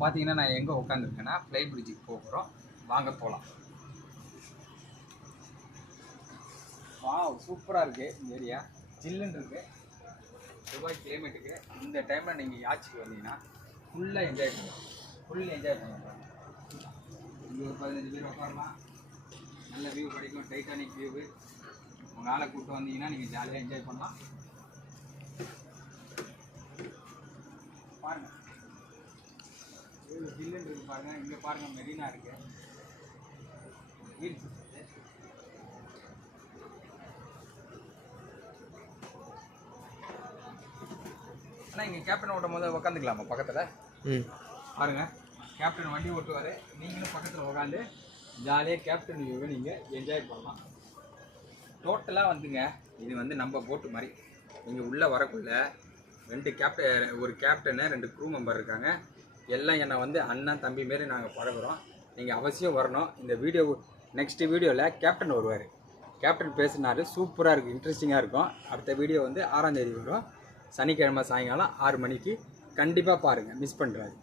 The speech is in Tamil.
பார்த்தீங்கன்னா நான் எங்கே உட்காந்துருக்கேன்னா ஃப்ளை பிரிட்ஜுக்கு போகிறோம். வாங்க போகலாம். சூப்பராக இருக்குது இந்த ஏரியா, ஜில்லுன்னு இருக்குது. துபாய் கிளைமேட்டுக்கு இந்த டைமில் நீங்கள் யாச்சிக்கு வந்தீங்கன்னா ஃபுல்லாக என்ஜாய் பண்ணலாம். இங்கே ஒரு 15 பேர் உட்காரலாம். நல்ல வியூ கிடைக்கும், டைட்டானிக் வியூவு. உங்கள் ஆளை கூப்பிட்டு வந்தீங்கன்னா நீங்கள் ஜாலியாக என்ஜாய் பண்ணலாம். பாருங்கள் ஜில்லுன்னு இருக்குது பாருங்கள். இங்கே பாருங்கள் மெரினா இருக்குது. வீல்ஸ் ஆனால் இங்கே கேப்டன் ஓட்டும் போது உட்காந்துக்கலாமா பக்கத்தில்? பாருங்கள், கேப்டன் வண்டி ஓட்டுவார், நீங்களும் பக்கத்தில் உட்காந்து ஜாலியாக கேப்டன் வியூவை நீங்கள் என்ஜாய் பண்ணலாம். டோட்டலாக வந்துங்க இது வந்து நம்ம போட்டு மாதிரி. நீங்கள் உள்ளே வரக்குள்ள ஒரு கேப்டனு 2 க்ரூ மெம்பர் இருக்காங்க. எல்லாம் என்னை வந்து அண்ணன் தம்பி மாரி நாங்கள் பழகுறோம். நீங்கள் அவசியம் வரணும். இந்த வீடியோ நெக்ஸ்ட்டு வீடியோவில் கேப்டன் வருவார். கேப்டன் பேசினார், சூப்பராக இருக்குது, இன்ட்ரெஸ்டிங்காக இருக்கும். அடுத்த வீடியோ வந்து 6ஆம் தேதி வரும், சனிக்கிழமை சாயங்காலம் 6 மணிக்கு. கண்டிப்பாக பாருங்கள், மிஸ் பண்ணுறாரு.